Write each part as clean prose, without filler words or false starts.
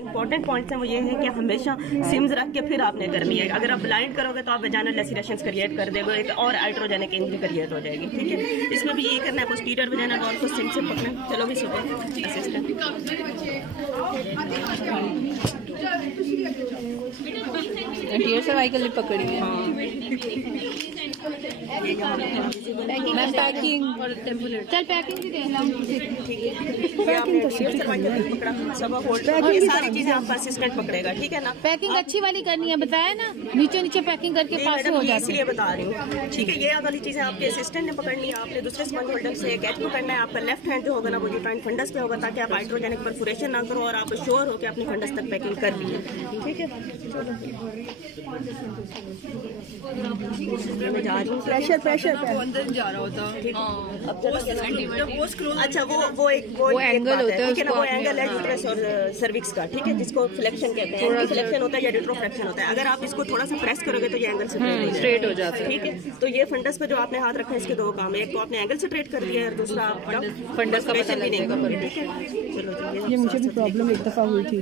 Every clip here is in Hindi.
इंपॉर्टेंट पॉइंट्स हैं वो ये है कि हमेशा सिम्स रख के फिर आपने करनी है। अगर आप ब्लाइंड करोगे तो आप वेजाइनल लेसिरेशंस क्रिएट कर देंगे, एक और आइट्रोजेनिक इंजरी क्रिएट हो जाएगी। ठीक है, इसमें भी यही करना है, पोस्टीरियर वेजाइनल वॉल को सिम से पकड़ना। चलो भी सुबह असिस्टेंट एंटीरियर सर्वाइकल पकड़ी है। मैम पैकिंग चल पैकिंग भी देना। ये सारी चीजें आपका असिस्टेंट पकड़ेगा। ठीक है ना, पैकिंग अच्छी वाली करनी है, बताया ना, नीचे नीचे पैकिंग करके पास हो जाए, इसलिए बता रही हूँ। ठीक है, ये वाली चीजें आपके असिस्टेंट ने पकड़नी है। आपने दूसरे स्पंज होल्डर से कैच पकड़ना है। आपका लेफ्ट हैंड जो होगा ना वो यूट्राइन फंडस पे होगा, ताकि आप हाइड्रोजेनिक परफोरेशन ना करो और आप श्योर हो कि अपनी फंडस तक पैकिंग कर ली है। ठीक है, मैं जा रही हूँ। प्रेशर अंदर जा रहा होता। अच्छा, वो एंगल होता है, ठीक है ना, वो एंगल है यूट्रस और सर्विक्स का। ठीक है, जिसको फ्लेक्शन कहते हैं, फ्लेक्शन होता है या रिट्रोफ्लेक्शन होता है। अगर आप इसको थोड़ा सा प्रेस करोगे तो ये एंगल स्ट्रेट हो जाता है। ठीक है, तो ये फंडस पे जो आपने हाथ रखा है इसके दो काम है, एक तो आपने एंगल स्ट्रेट कर दिया है और दूसरा आपका फंडस का प्रेशर भी नहीं कर। ठीक है, चलो ये मुझे भी प्रॉब्लम एक दफा हुई थी।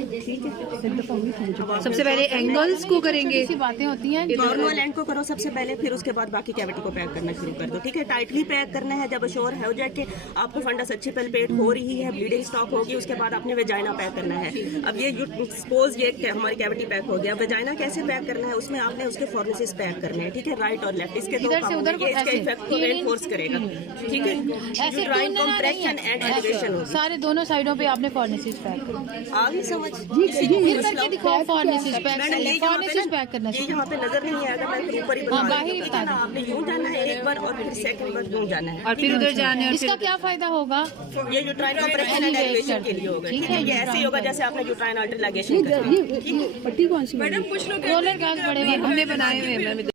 ठीक है, एक दफा हुई थी मुझे। सबसे पहले एंगल्स को करेंगे, ऐसी बातें होती हैं। नॉर्मल एंड को करो सबसे पहले, फिर उसके बाद बाकी कैविटी को पैक करना शुरू कर दो। ठीक है, टाइटली पैक करना है। जब श्योर हो जाए कि आपको फंडस अच्छी पेल्पेट हो रही है, ब्लीडिंग स्टॉप होगी, उसके बाद आपने वेजाइना पैक करना है। अब ये सपोज ये हमारी कैविटी पैक हो गया, वेजाइना कैसे पैक करना है, उसमें आपने उसके फॉर्निसेस पैक करने हैं। ठीक है, राइट और लेफ्ट, इसके दो काम होंगे, ये इसके इफेक्ट को रेनफोर्स करेगा। ठीक है, यूट्राइन कंप्रेशन एंड एलिवेशन होगी। सारे दोनों साइडों पे आपने फॉर्निसेस पैक करना। आगे समझ फिर करके दिखाओ फॉर्निसेस पैक करना। फॉर्निसेस पैक करना ये यहाँ पे नजर नहीं आएगा, मैं तो ऊपर ही बता रही हूँ। ठीक है ना, आपने यूं जाना है एक बार और फिर सेकंड बार यूं जाना है और फिर उधर जाने और इसका क्या फायदा होगा? ये यूट्राइन कंप्रेशन एंड एलिवेशन के लिए होगा। ठीक है, ये ऐसे ही होगा जैसे आपने यूट्राइन आर्टरी लिगेशन ये पट्टी कौन सी? रोलर गाज बड़े हमने बनाए हुए हैं।